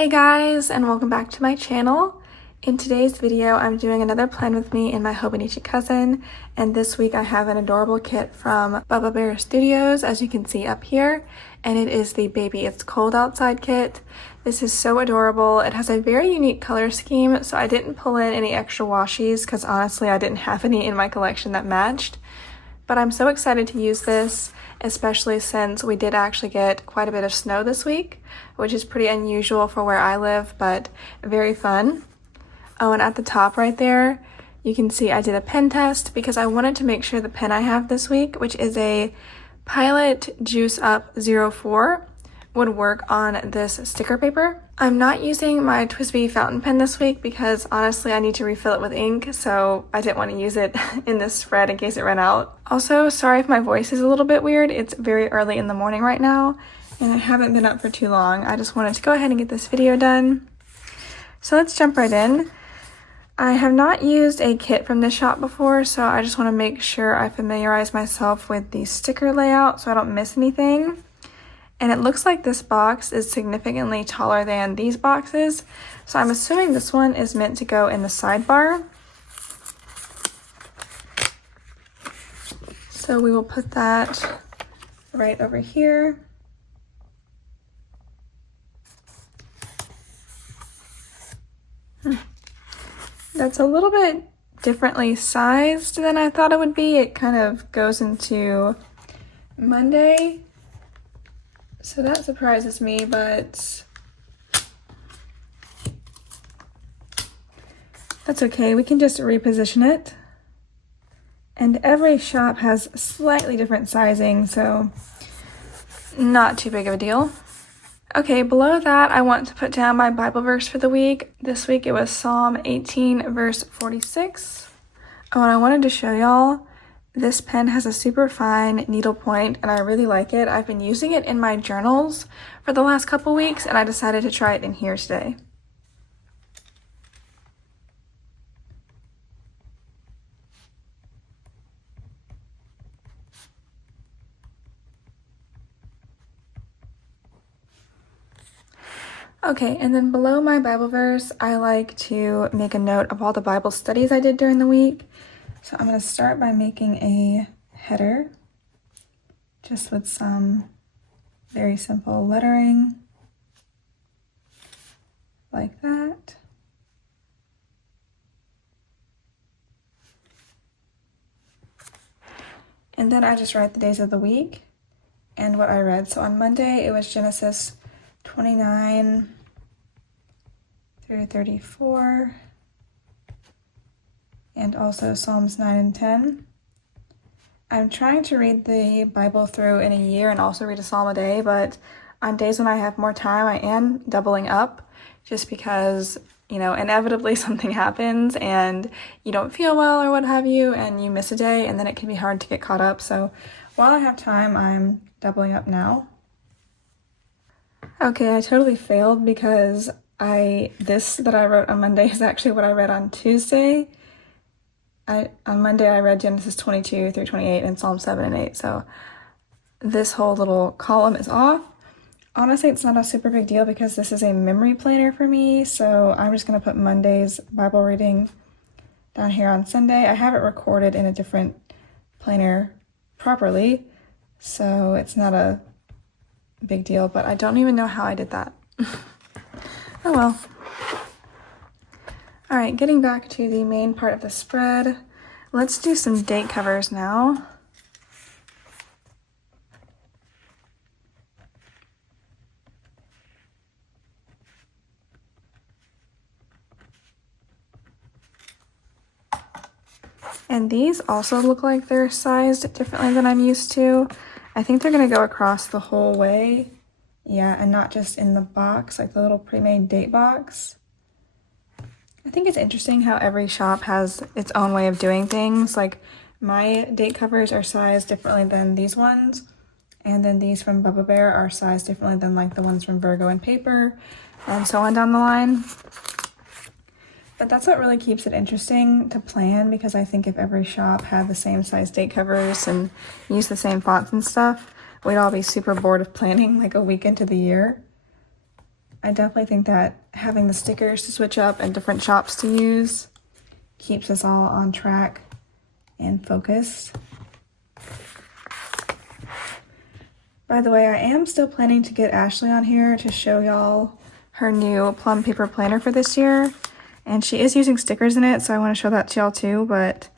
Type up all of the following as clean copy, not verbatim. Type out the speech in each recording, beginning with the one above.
Hey guys, and welcome back to my channel. In today's video, I'm doing another plan with me and my Hobonichi cousin, and this week I have an adorable kit from Bubba Bear Studios, as you can see up here, and it is the Baby It's Cold Outside kit. This is so adorable. It has a very unique color scheme, so I didn't pull in any extra washies because honestly I didn't have any in my collection that matched. But I'm so excited to use this, especially since we did actually get quite a bit of snow this week, which is pretty unusual for where I live, but very fun. Oh, and at the top right there, you can see I did a pen test because I wanted to make sure the pen I have this week, which is a Pilot Juice Up 04, would work on this sticker paper. I'm not using my TWSBI fountain pen this week because honestly I need to refill it with ink, so I didn't want to use it in this spread in case it ran out. Also, sorry if my voice is a little bit weird. It's very early in the morning right now and I haven't been up for too long. I just wanted to go ahead and get this video done. So let's jump right in. I have not used a kit from this shop before, so I just want to make sure I familiarize myself with the sticker layout so I don't miss anything. And it looks like this box is significantly taller than these boxes, so I'm assuming this one is meant to go in the sidebar. So we will put that right over here. That's a little bit differently sized than I thought it would be. It kind of goes into Monday. So that surprises me, but that's okay. We can just reposition it. And every shop has slightly different sizing, so not too big of a deal. Okay, below that, I want to put down my Bible verse for the week. This week it was Psalm 18, verse 46. Oh, and I wanted to show y'all, this pen has a super fine needle point and I really like it. I've been using it in my journals for the last couple weeks and I decided to try it in here today. Okay, and then below my Bible verse, I like to make a note of all the Bible studies I did during the week. So I'm going to start by making a header, just with some very simple lettering, like that. And then I just write the days of the week and what I read. So on Monday, it was Genesis 29 through 34. And also Psalms 9 and 10. I'm trying to read the Bible through in a year and also read a psalm a day, but on days when I have more time, I am doubling up just because, you know, inevitably something happens and you don't feel well or what have you, and you miss a day, and then it can be hard to get caught up. So while I have time, I'm doubling up now. Okay, I totally failed because this that I wrote on Monday is actually what I read on Tuesday. On Monday, I read Genesis 22 through 28 and Psalm 7 and 8, so this whole little column is off. Honestly, it's not a super big deal because this is a memory planner for me, so I'm just going to put Monday's Bible reading down here on Sunday. I have it recorded in a different planner properly, so it's not a big deal, but I don't even know how I did that. Oh well. All right, getting back to the main part of the spread, let's do some date covers now. And these also look like they're sized differently than I'm used to. I think they're gonna go across the whole way. Yeah, and not just in the box, like the little pre-made date box. I think it's interesting how every shop has its own way of doing things. Like my date covers are sized differently than these ones, and then these from Bubba Bear are sized differently than like the ones from Virgo and Paper, and so on down the line. But that's what really keeps it interesting to plan, because I think if every shop had the same size date covers and used the same fonts and stuff, we'd all be super bored of planning like a week into the year. I definitely think that having the stickers to switch up and different shops to use keeps us all on track and focused. By the way, I am still planning to get Ashley on here to show y'all her new plum paper planner for this year. And she is using stickers in it, so I want to show that to y'all too, but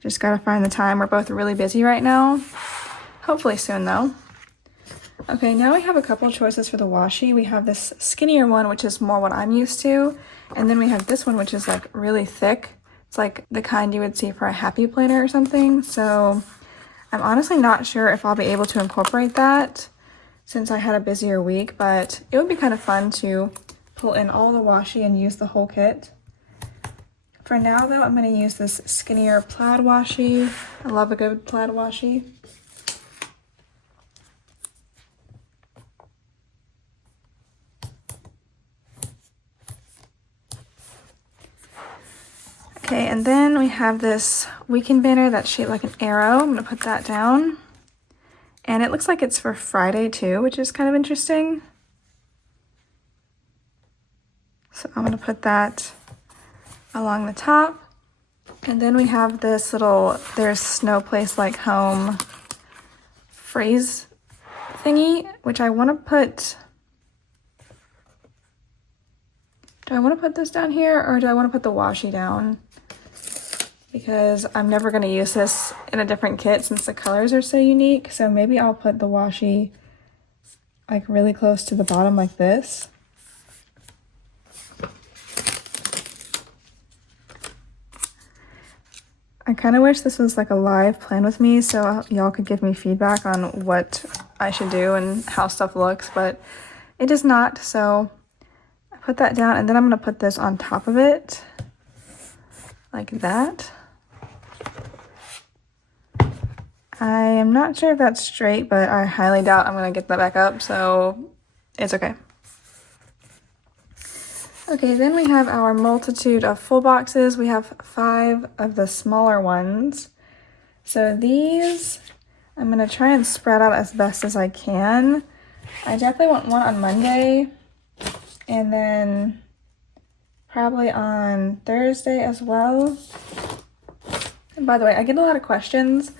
just gotta find the time. We're both really busy right now. Hopefully soon though. Okay, now we have a couple choices for the washi. We have this skinnier one, which is more what I'm used to. And then we have this one, which is like really thick. It's like the kind you would see for a happy planner or something. So I'm honestly not sure if I'll be able to incorporate that since I had a busier week, but it would be kind of fun to pull in all the washi and use the whole kit. For now though, I'm going to use this skinnier plaid washi. I love a good plaid washi. Okay, and then we have this weekend banner that's shaped like an arrow. I'm going to put that down. And it looks like it's for Friday too, which is kind of interesting. So I'm going to put that along the top. And then we have this little "there's no place like home" phrase thingy, which I want to put. Do I want to put this down here, or do I want to put the washi down? Because I'm never going to use this in a different kit since the colors are so unique. So maybe I'll put the washi like really close to the bottom like this. I kind of wish this was like a live plan with me so y'all could give me feedback on what I should do and how stuff looks, but it is not. So I put that down, and then I'm going to put this on top of it like that. I am not sure if that's straight, but I highly doubt I'm going to get that back up, so it's okay. Okay, then we have our multitude of full boxes. We have 5 of the smaller ones. So these, I'm going to try and spread out as best as I can. I definitely want one on Monday, and then probably on Thursday as well. And by the way, I get a lot of questions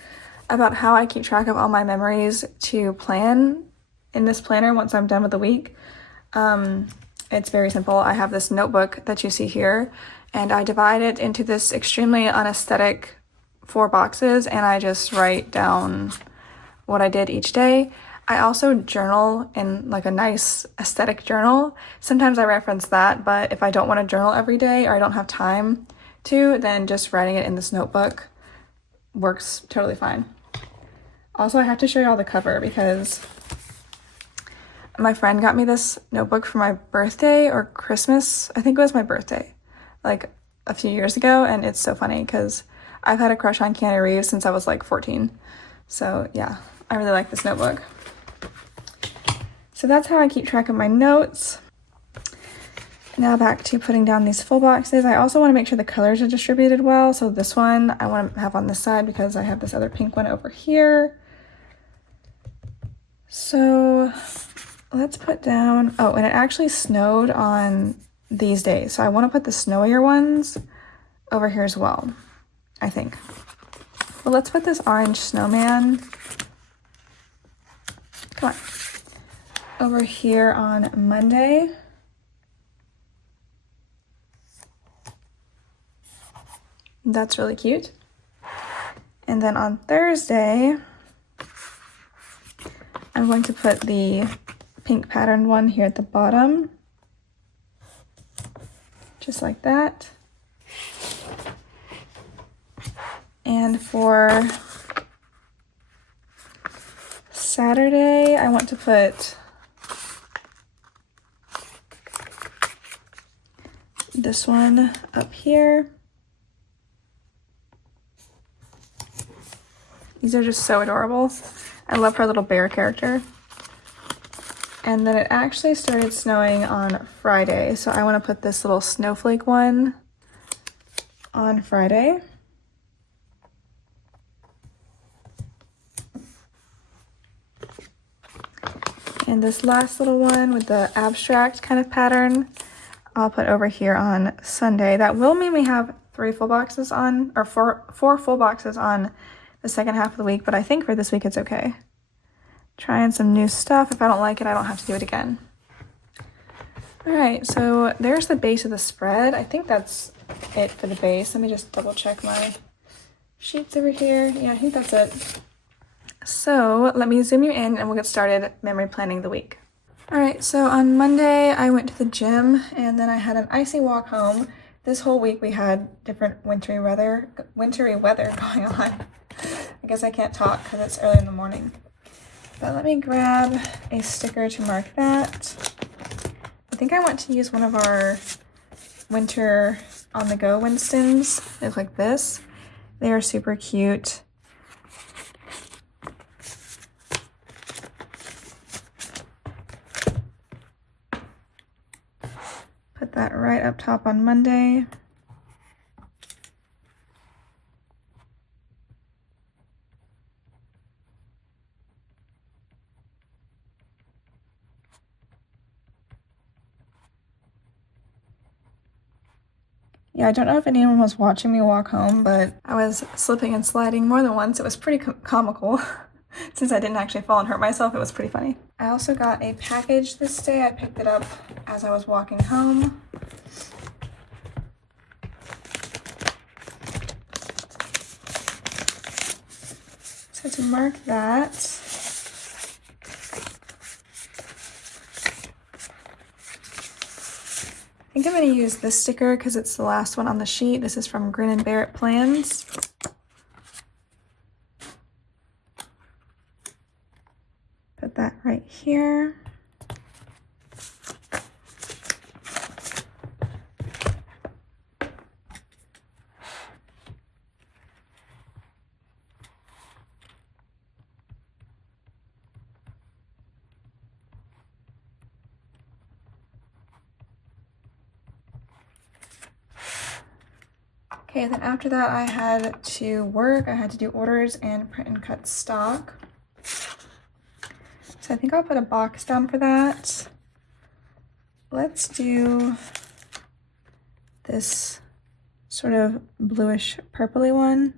about how I keep track of all my memories to plan in this planner once I'm done with the week. It's very simple. I have this notebook that you see here, and I divide it into this extremely unaesthetic 4 boxes, and I just write down what I did each day. I also journal in like a nice aesthetic journal. Sometimes I reference that, but if I don't want to journal every day or I don't have time to, then just writing it in this notebook works totally fine. Also, I have to show you all the cover because my friend got me this notebook for my birthday or Christmas. I think it was my birthday, like a few years ago, and it's so funny because I've had a crush on Keanu Reeves since I was like 14. So yeah, I really like this notebook. So that's how I keep track of my notes. Now back to putting down these full boxes. I also want to make sure the colors are distributed well. So this one I want to have on this side because I have this other pink one over here. So let's put down, oh, and it actually snowed on these days. So I want to put the snowier ones over here as well, I think. Well, let's put this orange snowman, come on, over here on Monday. That's really cute. And then on Thursday, I'm going to put the pink patterned one here at the bottom, just like that. And for Saturday, I want to put this one up here. These are just so adorable. I love her little bear character. And then it actually started snowing on Friday, so I want to put this little snowflake one on Friday. And this last little one with the abstract kind of pattern, I'll put over here on Sunday. That will mean we have 3 full boxes on, or four full boxes on the second half of the week, but I think for this week it's okay. Trying some new stuff. If I don't like it, I don't have to do it again. All right, so there's the base of the spread. I think that's it for the base. Let me just double check my sheets over here. Yeah, I think that's it. So let me zoom you in and we'll get started memory planning the week. All right, so on Monday I went to the gym and then I had an icy walk home. This whole week we had different wintry weather going on. I guess I can't talk because it's early in the morning. But let me grab a sticker to mark that. I think I want to use one of our winter on-the-go Winstons. They look like this. They are super cute. Put that right up top on Monday. Yeah, I don't know if anyone was watching me walk home, but I was slipping and sliding more than once. It was pretty comical. Since I didn't actually fall and hurt myself, it was pretty funny. I also got a package this day. I picked it up as I was walking home. So to mark that, I think I'm going to use this sticker because it's the last one on the sheet. This is from Grin and Bear It Plans. Put that right here. Okay, then after that I had to work. I had to do orders and print and cut stock. So I think I'll put a box down for that. Let's do this sort of bluish purpley one.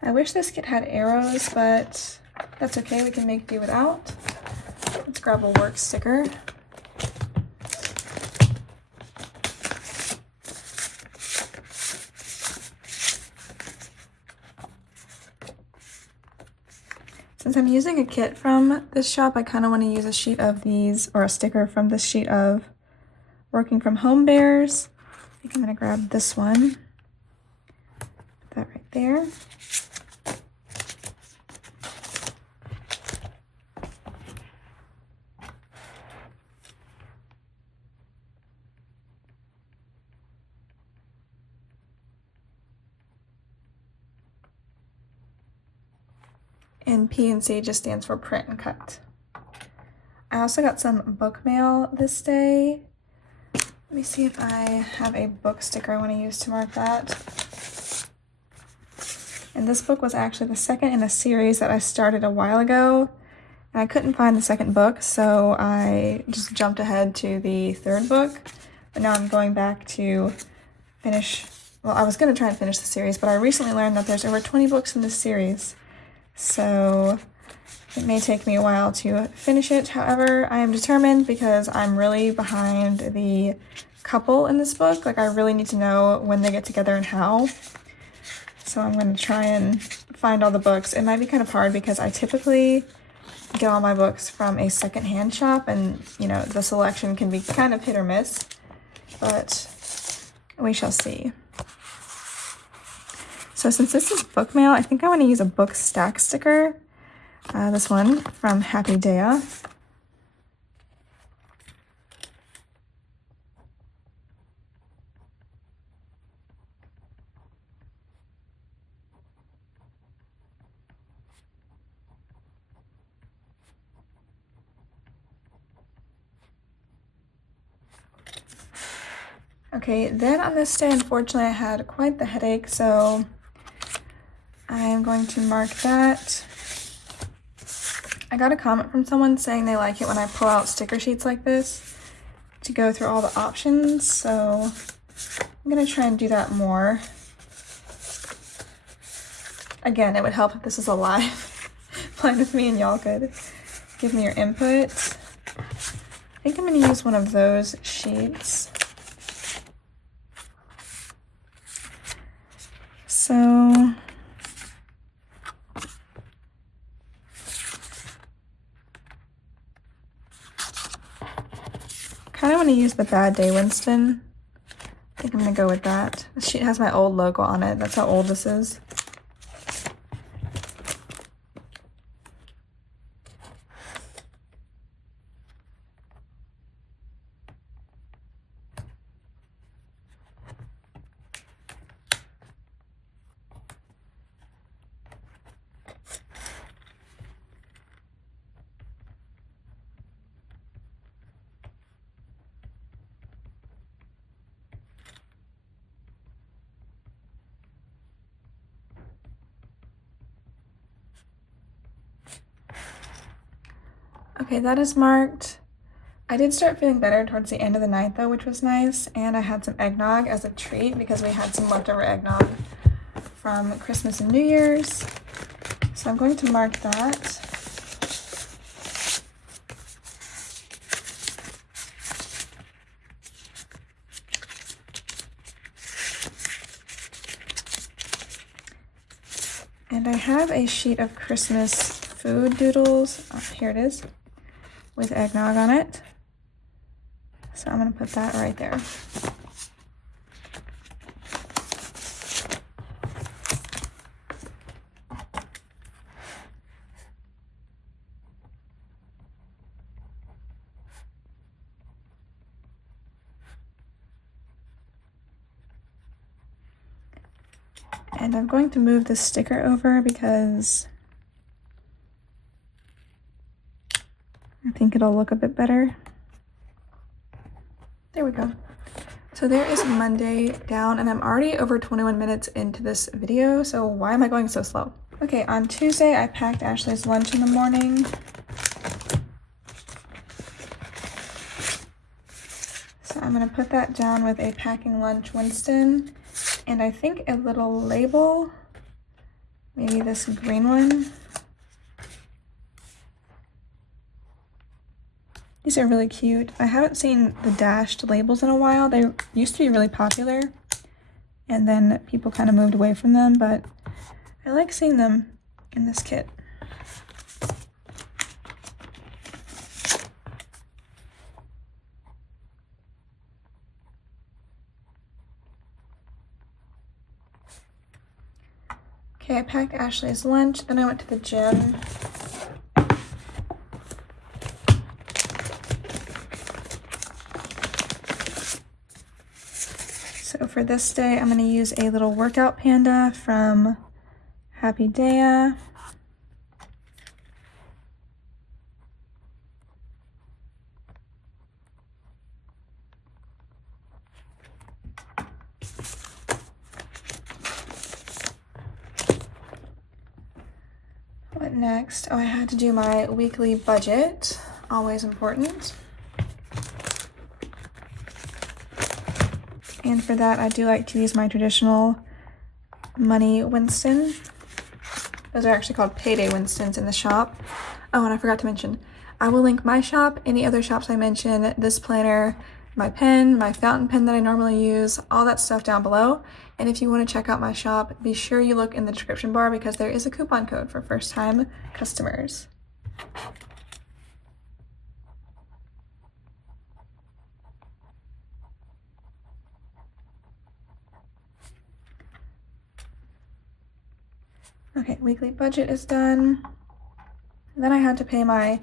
I wish this kit had arrows, but that's okay. We can make do without. Let's grab a work sticker. Since I'm using a kit from this shop, I kind of want to use a sheet of these, or a sticker from this sheet of Working From Home Bears. I think I'm going to grab this one. Put that right there. And P&C just stands for print and cut. I also got some book mail this day. Let me see if I have a book sticker I want to use to mark that. And this book was actually the second in a series that I started a while ago. And I couldn't find the second book, so I just jumped ahead to the third book. But now I'm going back to finish, well, I was going to try and finish the series, but I recently learned that there's over 20 books in this series. So it may take me a while to finish it. However, I am determined because I'm really behind the couple in this book. Like, I really need to know when they get together and how. So I'm going to try and find all the books. It might be kind of hard because I typically get all my books from a secondhand shop, and you know, the selection can be kind of hit or miss, but we shall see. So since this is book mail, I think I want to use a book stack sticker. This one from Happy Dea. Okay, then on this day, unfortunately, I had quite the headache, so I am going to mark that. I got a comment from someone saying they like it when I pull out sticker sheets like this to go through all the options, so I'm gonna try and do that more. Again, it would help if this is a live plan with me and y'all could give me your input. I think I'm gonna use one of those sheets. So kind of want to use the Bad Day Winston. I think I'm gonna go with that. This sheet has my old logo on it. That's how old this is. Okay, that is marked. I did start feeling better towards the end of the night though, which was nice, and I had some eggnog as a treat because we had some leftover eggnog from Christmas and New Year's. So I'm going to mark that. And I have a sheet of Christmas food doodles. Oh, here it is, with eggnog on it. So I'm gonna put that right there. And I'm going to move this sticker over because I think it'll look a bit better. There we go. So there is Monday down, and I'm already over 21 minutes into this video, so why am I going so slow? Okay, on Tuesday, I packed Ashley's lunch in the morning. So I'm gonna put that down with a packing lunch Winston, and I think a little label, maybe this green one. These are really cute. I haven't seen the dashed labels in a while. They used to be really popular, and then people kind of moved away from them, but I like seeing them in this kit. Okay, I packed Ashley's lunch, then I went to the gym. So for this day, I'm gonna use a little workout panda from Happy Daya. What next? Oh, I had to do my weekly budget, always important. And for that, I do like to use my traditional money Winston. Those are actually called payday Winstons in the shop. Oh, and I forgot to mention, I will link my shop, any other shops I mention, this planner, my pen, my fountain pen that I normally use, all that stuff down below. And if you want to check out my shop, be sure you look in the description bar because there is a coupon code for first-time customers. Okay, weekly budget is done. Then I had to pay my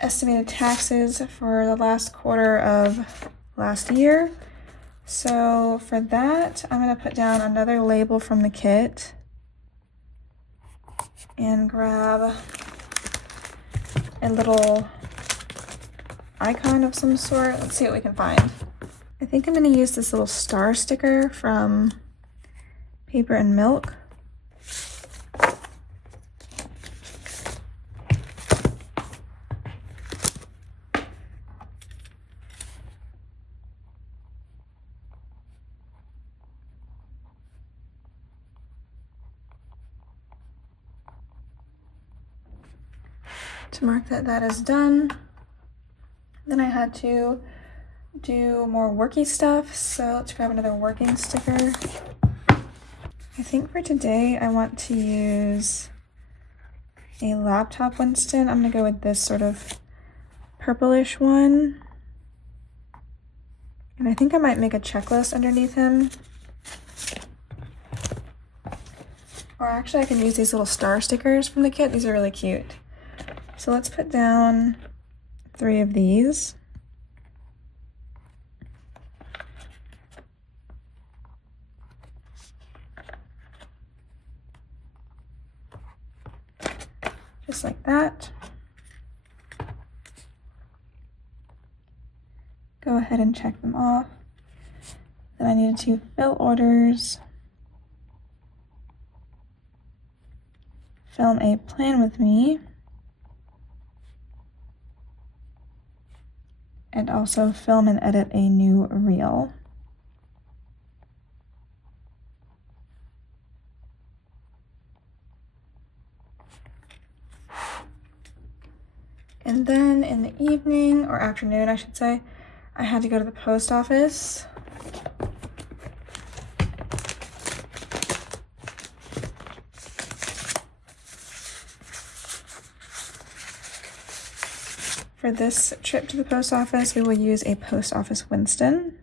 estimated taxes for the last quarter of last year. So for that, I'm gonna put down another label from the kit and grab a little icon of some sort. Let's see what we can find. I think I'm gonna use this little star sticker from Paper and Milk. to mark that that is done. Then I had to do more worky stuff, so let's grab another working sticker. I think for today I want to use a laptop Winston. I'm gonna go with this sort of purplish one. And I think I might make a checklist underneath him. Or actually I can use these little star stickers from the kit. These are really cute. So let's put down 3 of these. Just like that. Go ahead and check them off. Then I needed to fill orders, film a plan with me, and also film and edit a new reel. And then in the evening, or afternoon I should say, I had to go to the post office. For this trip to the post office, we will use a post office Winston.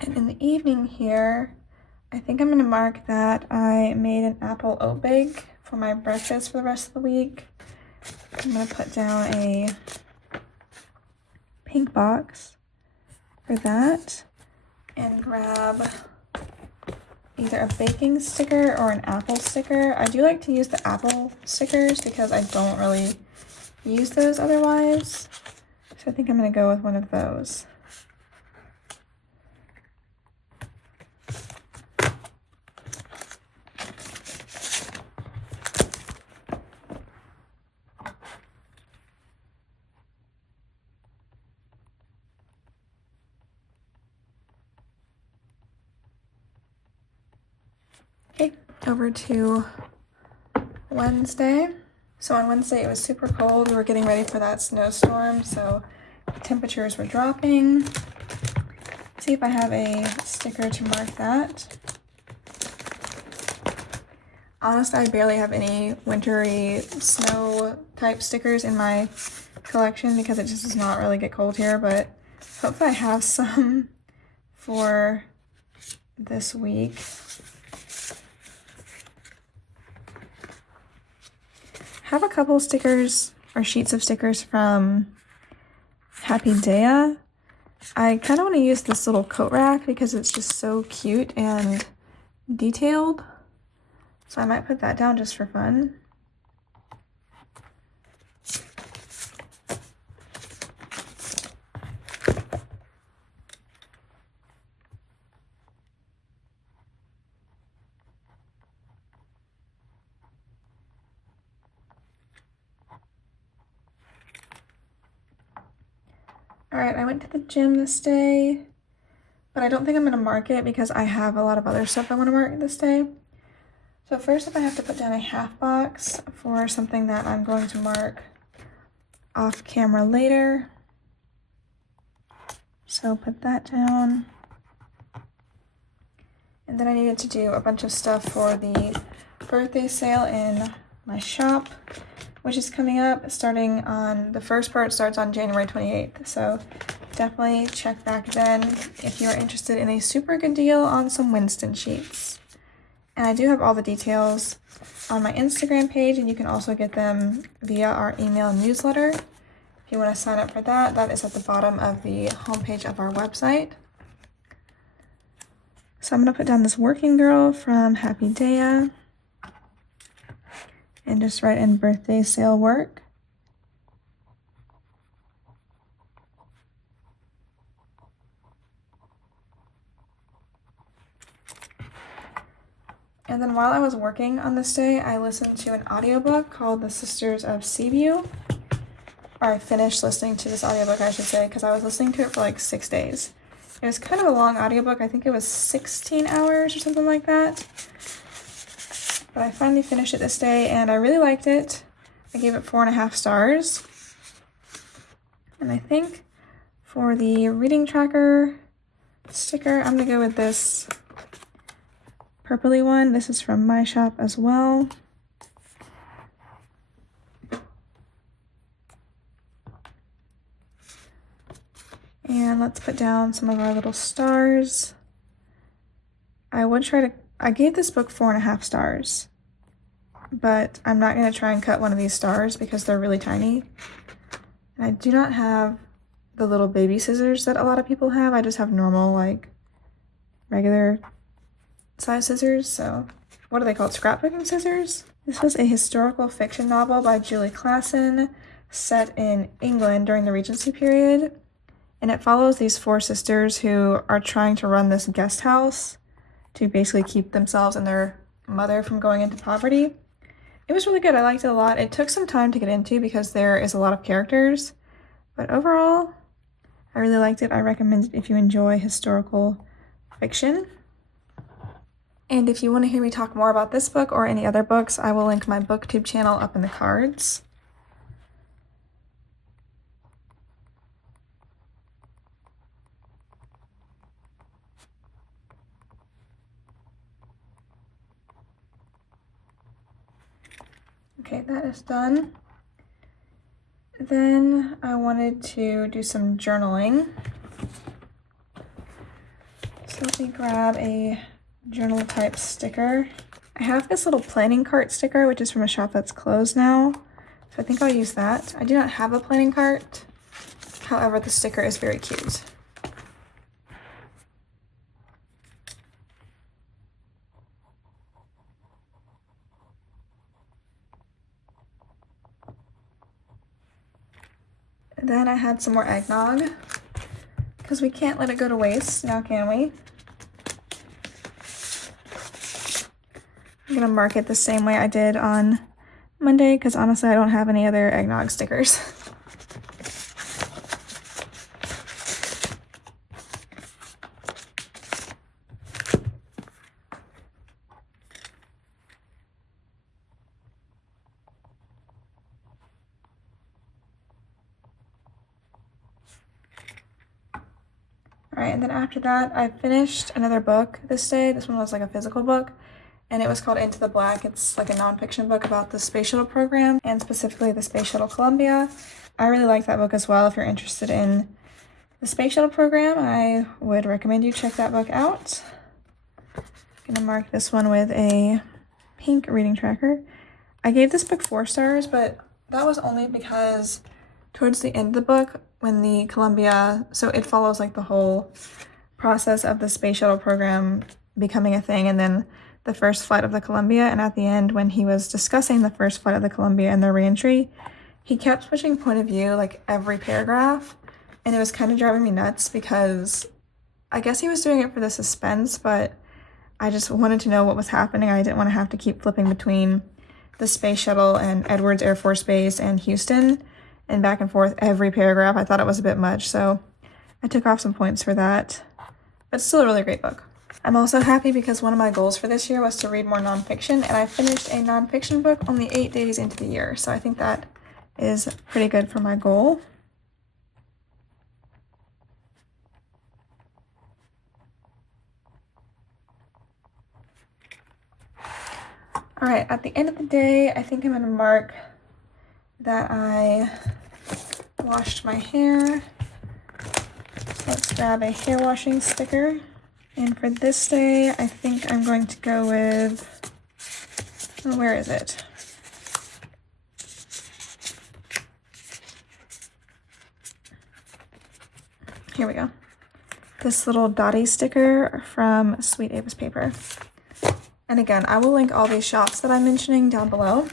And in the evening here, I think I'm going to mark that I made an apple oat bake for my breakfast for the rest of the week. I'm going to put down a pink box for that and grab either a baking sticker or an apple sticker. I do like to use the apple stickers because I don't really use those otherwise. So I think I'm going to go with one of those. Okay, over to Wednesday. So on Wednesday it was super cold. We were getting ready for that snowstorm, so temperatures were dropping. Let's see if I have a sticker to mark that. Honestly, I barely have any wintry snow type stickers in my collection because it just does not really get cold here, but hopefully I have some for this week. I have a couple stickers or sheets of stickers from Happy Day. I kind of want to use this little coat rack because it's just so cute and detailed. So I might put that down just for fun. Alright, I went to the gym this day, but I don't think I'm going to mark it because I have a lot of other stuff I want to mark this day. So first up I have to put down a half box for something that I'm going to mark off camera later. So put that down. And then I needed to do a bunch of stuff for the birthday sale in my shop, which is coming up starting on, the first part starts on January 28th. So definitely check back then if you're interested in a super good deal on some Winston sheets. And I do have all the details on my Instagram page, and you can also get them via our email newsletter. If you want to sign up for that, that is at the bottom of the homepage of our website. So I'm going to put down this working girl from Happy Day and just write in birthday sale work. And then while I was working on this day, I listened to an audiobook called The Sisters of Seaview. Or I finished listening to this audiobook, I should say, because I was listening to it for like 6 days. It was kind of a long audiobook. I think it was 16 hours or something like that. But I finally finished it this day and I really liked it. I gave it 4.5 stars. And I think for the reading tracker sticker, I'm gonna go with this purpley one. This is from my shop as well. And let's put down some of our little stars. I gave this book 4.5 stars, but I'm not gonna try and cut one of these stars because they're really tiny. And I do not have the little baby scissors that a lot of people have. I just have normal, like, regular size scissors. So what are they called? Scrapbooking scissors? This was a historical fiction novel by Julie Klassen set in England during the Regency period. And it follows these 4 sisters who are trying to run this guest house to basically keep themselves and their mother from going into poverty. It was really good. I liked it a lot. It took some time to get into because there is a lot of characters. But overall, I really liked it. I recommend it if you enjoy historical fiction. And if you want to hear me talk more about this book or any other books, I will link my BookTube channel up in the cards. Okay, that is done. Then I wanted to do some journaling. So let me grab a journal type sticker. I have this little planning cart sticker, which is from a shop that's closed now. So I think I'll use that. I do not have a planning cart. However, the sticker is very cute. Then I had some more eggnog, because we can't let it go to waste now, can we? I'm gonna mark it the same way I did on Monday, because honestly I don't have any other eggnog stickers. Alright, and then after that, I finished another book this day. This one was like a physical book, and it was called Into the Black. It's like a nonfiction book about the Space Shuttle program, and specifically the Space Shuttle Columbia. I really liked that book as well. If you're interested in the Space Shuttle program, I would recommend you check that book out. I'm gonna mark this one with a pink reading tracker. I gave this book 4 stars, but that was only because towards the end of the book, when the Columbia, so it follows like the whole process of the Space Shuttle program becoming a thing, and then the first flight of the Columbia, and at the end when he was discussing the first flight of the Columbia and their reentry, he kept switching point of view like every paragraph, and it was kind of driving me nuts because I guess he was doing it for the suspense, but I just wanted to know what was happening. I didn't want to have to keep flipping between the Space Shuttle and Edwards Air Force Base and Houston and back and forth every paragraph. I thought it was a bit much, so I took off some points for that, but still a really great book. I'm also happy because one of my goals for this year was to read more nonfiction, and I finished a nonfiction book only 8 days into the year, so I think that is pretty good for my goal. All right, at the end of the day, I think I'm gonna mark that I washed my hair. Let's grab a hair washing sticker. And for this day, I think I'm going to go with, oh, where is it? Here we go. This little dotty sticker from Sweet Avis Paper. And again, I will link all these shops that I'm mentioning down below.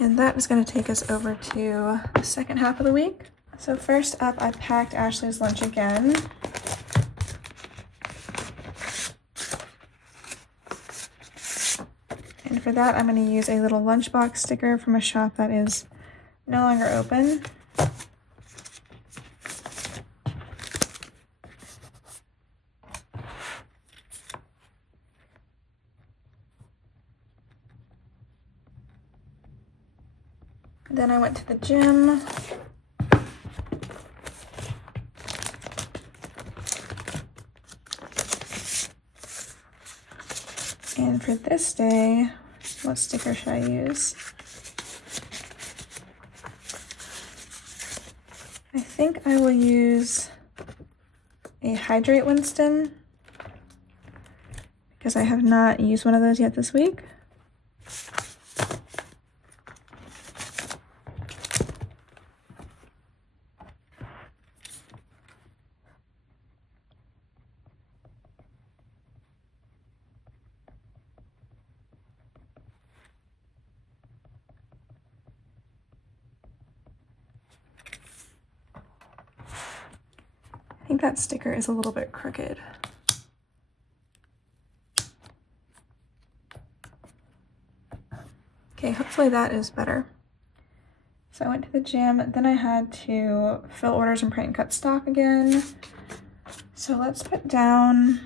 And that is going to take us over to the second half of the week. So first up, I packed Ashley's lunch again. And for that, I'm going to use a little lunchbox sticker from a shop that is no longer open. Then I went to the gym. And for this day, what sticker should I use? I think I will use a Hydrate Winston because I have not used one of those yet this week. I think that sticker is a little bit crooked. Okay, hopefully that is better. So I went to the gym, then I had to fill orders and print and cut stock again. So let's put down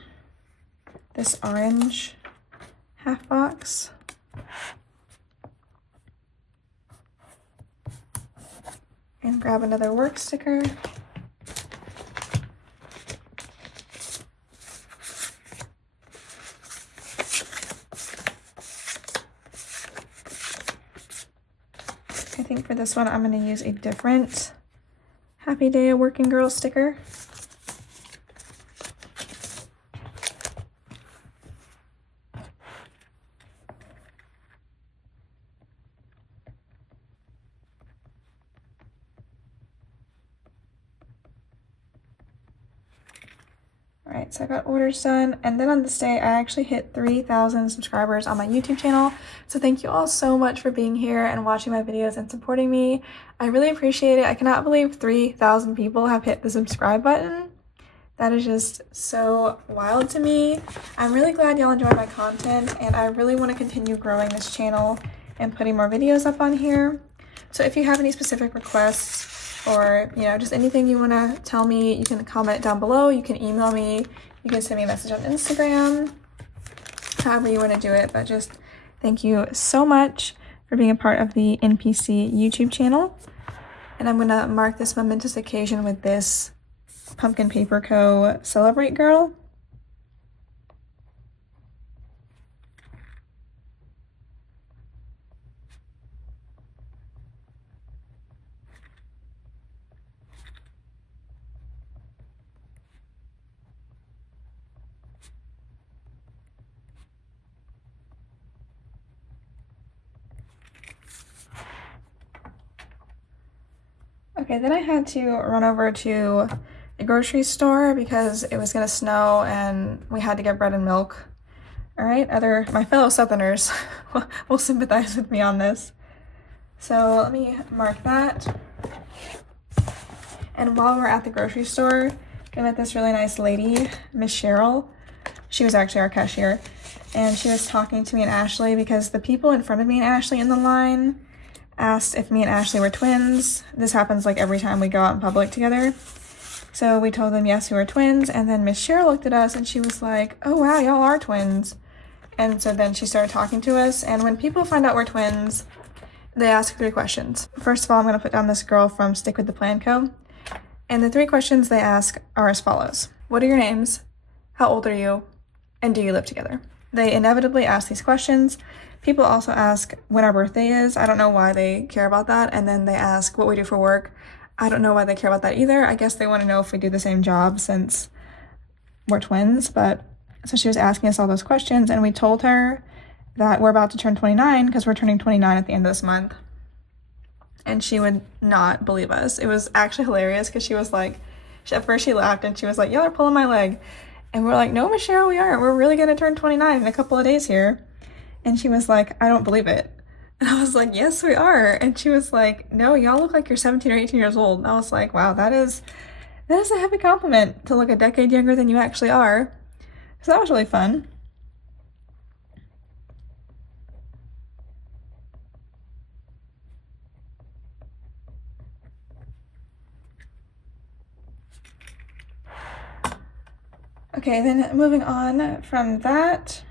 this orange half box. And grab another work sticker. I think for this one, I'm going to use a different Happy Day of Working Girl sticker. Alright, so I got orders done, and then on this day I actually hit 3,000 subscribers on my YouTube channel. So thank you all so much for being here and watching my videos and supporting me. I really appreciate it. I cannot believe 3,000 people have hit the subscribe button. That is just so wild to me. I'm really glad y'all enjoy my content, and I really want to continue growing this channel and putting more videos up on here. So if you have any specific requests, or, you know, just anything you want to tell me, you can comment down below. You can email me. You can send me a message on Instagram, however you want to do it. But just thank you so much for being a part of the NPC YouTube channel. And I'm going to mark this momentous occasion with this Pumpkin Paper Co. Celebrate Girl. Okay, then I had to run over to the grocery store because it was gonna snow and we had to get bread and milk. All right, my fellow Southerners will sympathize with me on this. So let me mark that. And while we're at the grocery store, I met this really nice lady, Miss Cheryl. She was actually our cashier. And she was talking to me and Ashley because the people in front of me and Ashley in the line asked if me and Ashley were twins. This happens like every time we go out in public together. So we told them yes, we were twins. And then Miss Cheryl looked at us and she was like, oh wow, y'all are twins. And so then she started talking to us. And when people find out we're twins, they ask 3 questions. First of all, I'm going to put down this girl from Stick with the Plan Co. And the 3 questions they ask are as follows. What are your names? How old are you? And do you live together? They inevitably ask these questions. People also ask when our birthday is. I don't know why they care about that. And then they ask what we do for work. I don't know why they care about that either. I guess they want to know if we do the same job since we're twins. But so she was asking us all those questions, and we told her that we're about to turn 29 because we're turning 29 at the end of this month. And she would not believe us. It was actually hilarious because she was like, at first she laughed and she was like, y'all are pulling my leg. And we're like, no, Michelle, we aren't. We're really going to turn 29 in a couple of days here. And she was like, I don't believe it. And I was like, yes, we are. And she was like, no, y'all look like you're 17 or 18 years old. And I was like, wow, that is a heavy compliment to look a decade younger than you actually are. So that was really fun. Okay, then moving on from that,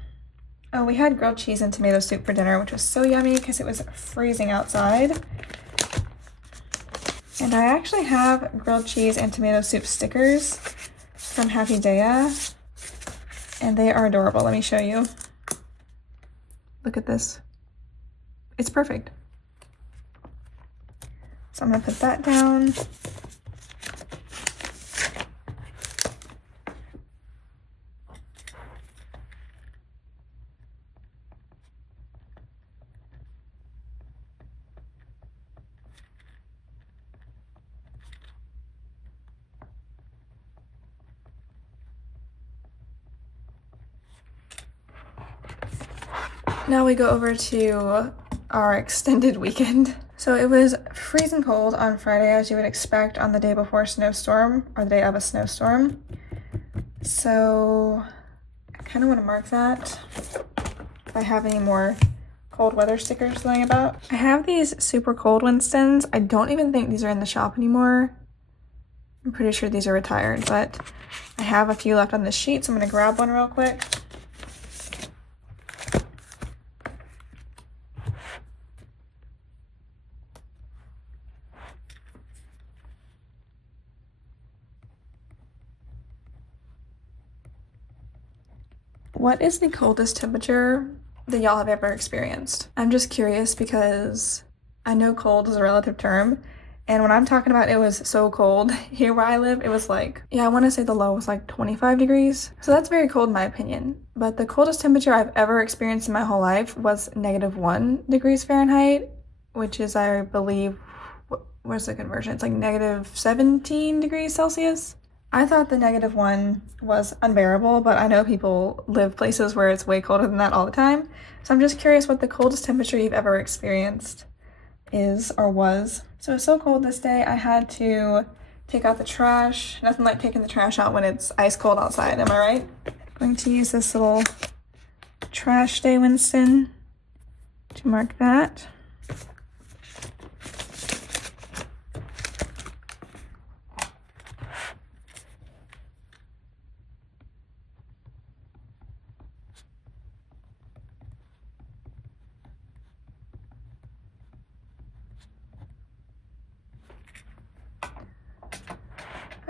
oh, we had grilled cheese and tomato soup for dinner, which was so yummy because it was freezing outside. And I actually have grilled cheese and tomato soup stickers from Happy Daya, and they are adorable. Let me show you. Look at this. It's perfect. So I'm gonna put that down. Now we go over to our extended weekend. So it was freezing cold on Friday, as you would expect on the day before a snowstorm, or the day of a snowstorm. So I kind of want to mark that if I have any more cold weather stickers laying about. I have these super cold Winstons. I don't even think these are in the shop anymore. I'm pretty sure these are retired, but I have a few left on this sheet, so I'm going to grab one real quick. What is the coldest temperature that y'all have ever experienced? I'm just curious because I know cold is a relative term, and when I'm talking about it was so cold here where I live, it was like, yeah, I want to say the low was like 25 degrees. So that's very cold in my opinion. But the coldest temperature I've ever experienced in my whole life was -1 degrees Fahrenheit, which is, I believe, where's the conversion? It's like -17 degrees Celsius. I thought the -1 was unbearable, but I know people live places where it's way colder than that all the time. So I'm just curious what the coldest temperature you've ever experienced is or was. So it was so cold this day, I had to take out the trash. Nothing like taking the trash out when it's ice cold outside, am I right? I'm going to use this little trash day Winston to mark that.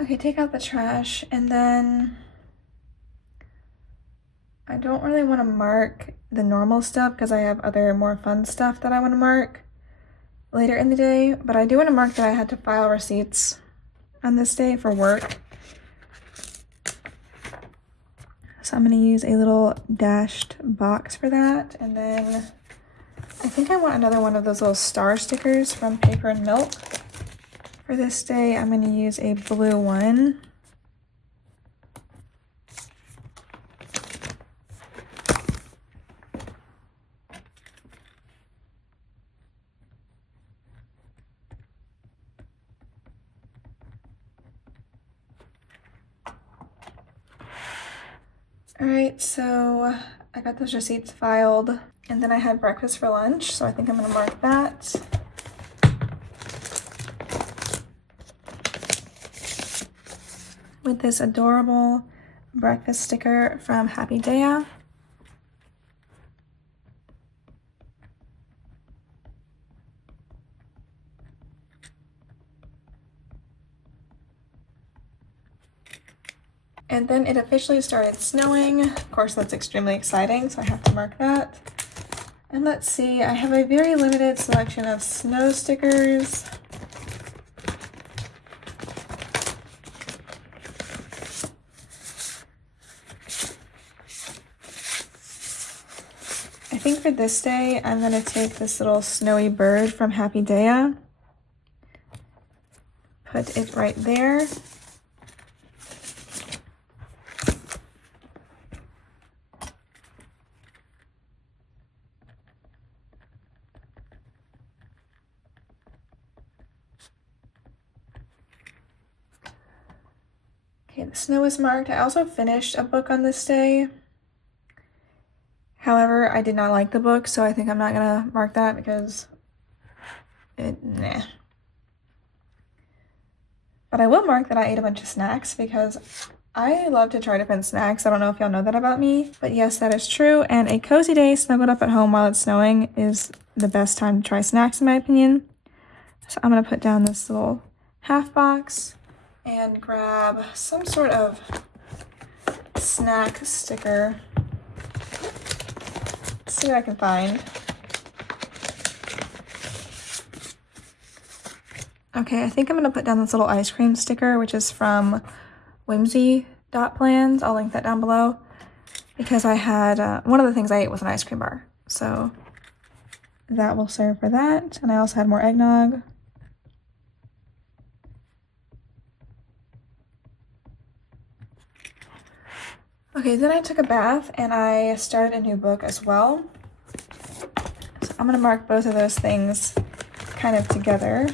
Okay, take out the trash, and then I don't really want to mark the normal stuff because I have other more fun stuff that I want to mark later in the day, but I do want to mark that I had to file receipts on this day for work. So I'm going to use a little dashed box for that, and then I think I want another one of those little star stickers from Paper and Milk. For this day, I'm going to use a blue one. All right, so I got those receipts filed, and then I had breakfast for lunch, so I think I'm going to mark that. With this adorable breakfast sticker from Happy Daya. And then it officially started snowing. Of course, that's extremely exciting, so I have to mark that. And let's see, I have a very limited selection of snow stickers. I think for this day, I'm going to take this little snowy bird from Happy Daya. Put it right there. Okay, the snow is marked. I also finished a book on this day. However, I did not like the book, so I think I'm not gonna mark that because nah. But I will mark that I ate a bunch of snacks because I love to try different snacks. I don't know if y'all know that about me, but yes, that is true. And a cozy day snuggled up at home while it's snowing is the best time to try snacks in my opinion. So I'm gonna put down this little half box and grab some sort of snack sticker. Let's see what I can find. Okay, I think I'm gonna put down this little ice cream sticker, which is from Whimsy Plans. I'll link that down below because I had one of the things I ate was an ice cream bar, so that will serve for that. And I also had more eggnog. Okay, then I took a bath and I started a new book as well. So I'm gonna mark both of those things kind of together.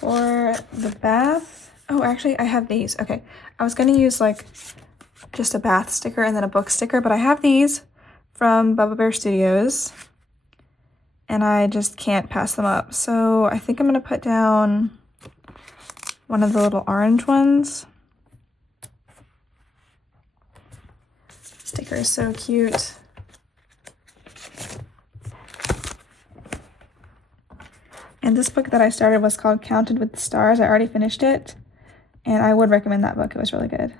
For the bath, oh, actually I have these. Okay, I was gonna use like just a bath sticker and then a book sticker, but I have these from Bubba Bear Studios and I just can't pass them up. So I think I'm gonna put down one of the little orange ones. Sticker is so cute. And this book that I started was called Counted with the Stars. I already finished it, and I would recommend that book. It was really good.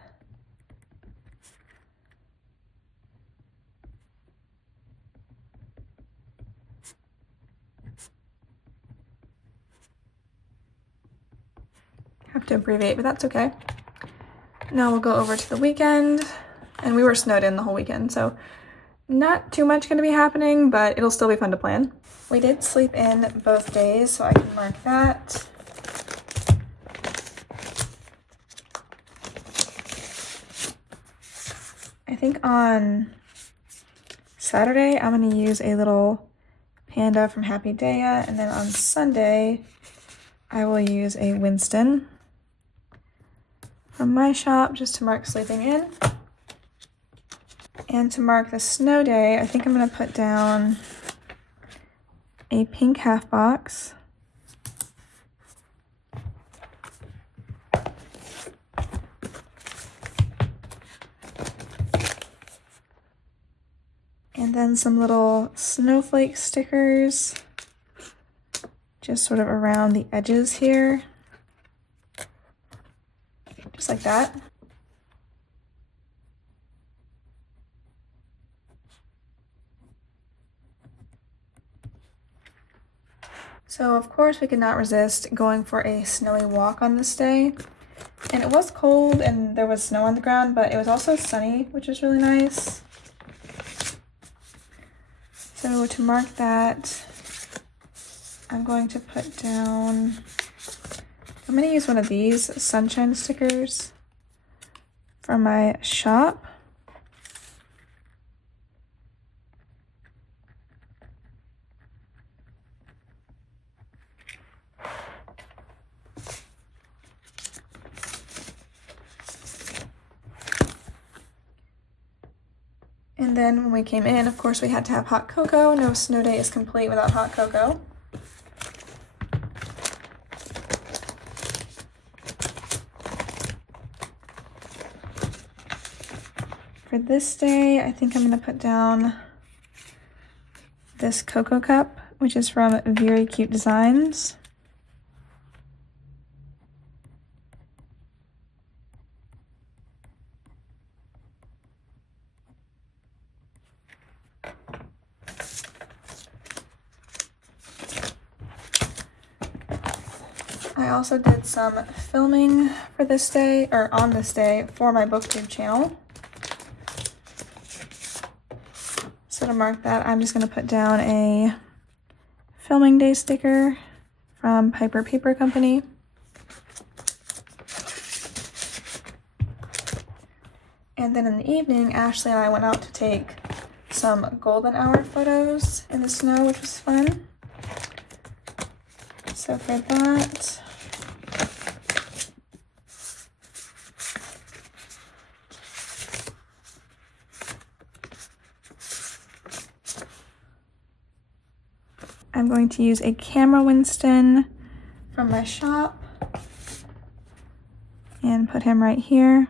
Have to abbreviate, but that's okay. Now we'll go over to the weekend, and we were snowed in the whole weekend, so not too much going to be happening, but it'll still be fun to plan. We did sleep in both days, so I can mark that. I think on Saturday, I'm going to use a little panda from Happy Daya, and then on Sunday, I will use a Winston from my shop just to mark sleeping in. And to mark the snow day, I think I'm going to put down a pink half box. And then some little snowflake stickers, just sort of around the edges here. Just like that. So of course we could not resist going for a snowy walk on this day. And it was cold and there was snow on the ground, but it was also sunny, which is really nice. So to mark that, I'm going to put down, I'm going to use one of these sunshine stickers from my shop. And then when we came in, of course, we had to have hot cocoa. No snow day is complete without hot cocoa. For this day, I think I'm going to put down this cocoa cup, which is from Very Cute Designs. I also did some filming for this day, or on this day, for my booktube channel. So to mark that, I'm just going to put down a filming day sticker from Piper Paper Company. And then in the evening, Ashley and I went out to take some golden hour photos in the snow, which was fun. So for that, I'm going to use a camera Winston from my shop and put him right here.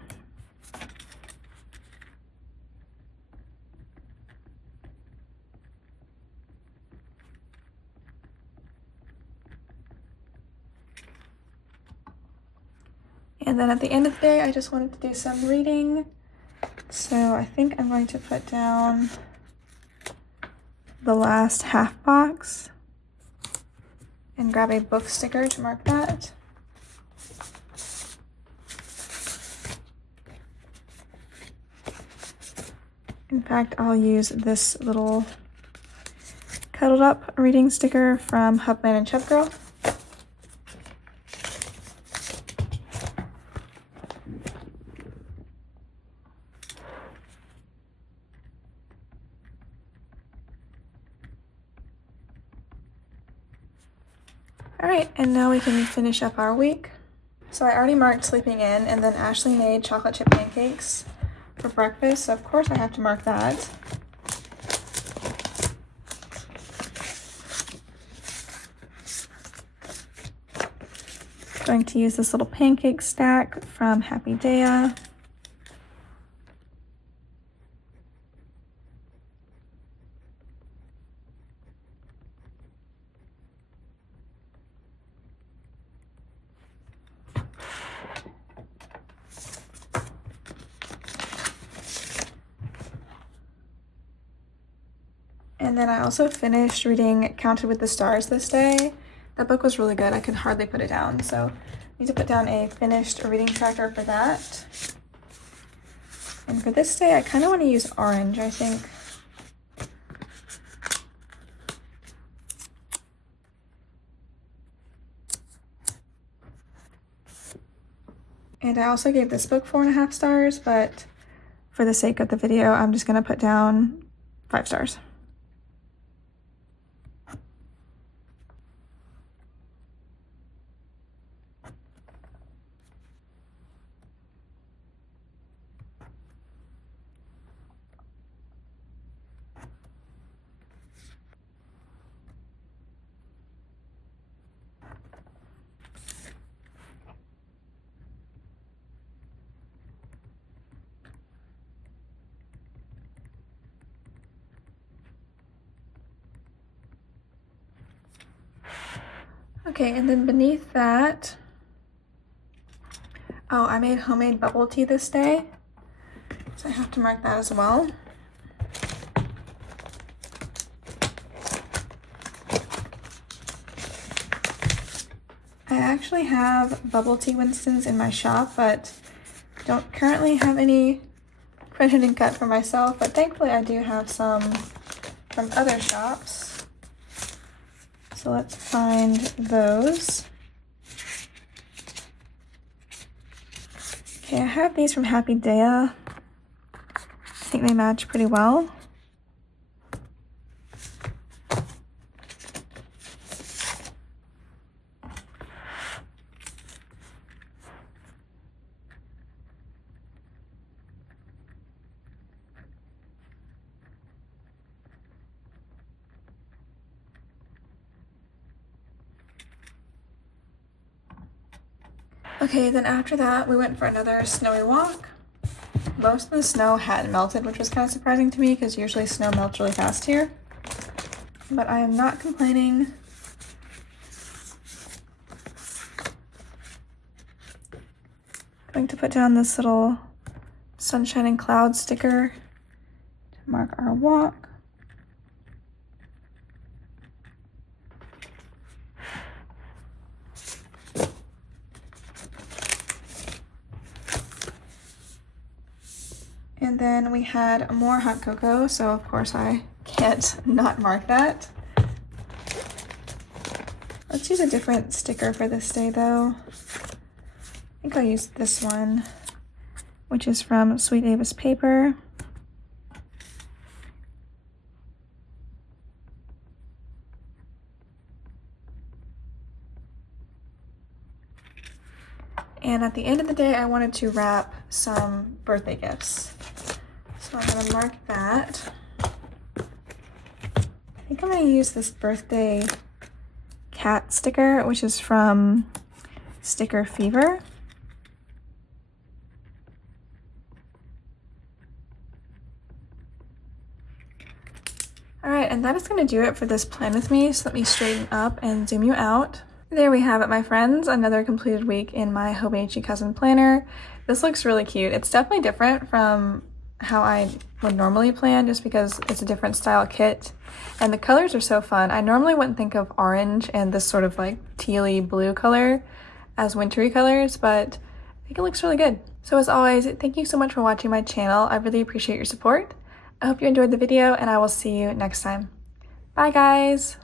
And then at the end of the day, I just wanted to do some reading. So I think I'm going to put down the last half box and grab a book sticker to mark that. In fact, I'll use this little cuddled up reading sticker from Hubman Chubgirl. All right, and now we can finish up our week. So I already marked sleeping in, and then Ashley made chocolate chip pancakes for breakfast, so of course I have to mark that. Going to use this little pancake stack from Happy Dea. And then I also finished reading Counted with the Stars this day. That book was really good. I could hardly put it down. So I need to put down a finished reading tracker for that. And for this day, I kind of want to use orange, I think. And I also gave this book 4.5 stars, but for the sake of the video, I'm just going to put down 5 stars. Okay, and then beneath that, oh, I made homemade bubble tea this day, so I have to mark that as well. I actually have bubble tea Winstons in my shop, but don't currently have any printed and cut for myself, but thankfully I do have some from other shops. So let's find those. Okay, I have these from Happy Dea. I think they match pretty well. Okay, then after that, we went for another snowy walk. Most of the snow hadn't melted, which was kind of surprising to me because usually snow melts really fast here. But I am not complaining. Going to put down this little sunshine and cloud sticker to mark our walk. And then we had more hot cocoa, so of course I can't not mark that. Let's use a different sticker for this day though. I think I'll use this one, which is from Sweet Avis Paper. And at the end of the day, I wanted to wrap some birthday gifts. So I'm gonna mark that. I think I'm gonna use this birthday cat sticker, which is from Sticker Fever. All right, and that is gonna do it for this plan with me. So let me straighten up and zoom you out. There we have it, my friends. Another completed week in my Hobonichi Cousin planner. This looks really cute. It's definitely different from how I would normally plan, just because it's a different style kit. And the colors are so fun. I normally wouldn't think of orange and this sort of like tealy blue color as wintry colors, but I think it looks really good. So as always, thank you so much for watching my channel. I really appreciate your support. I hope you enjoyed the video, and I will see you next time. Bye guys!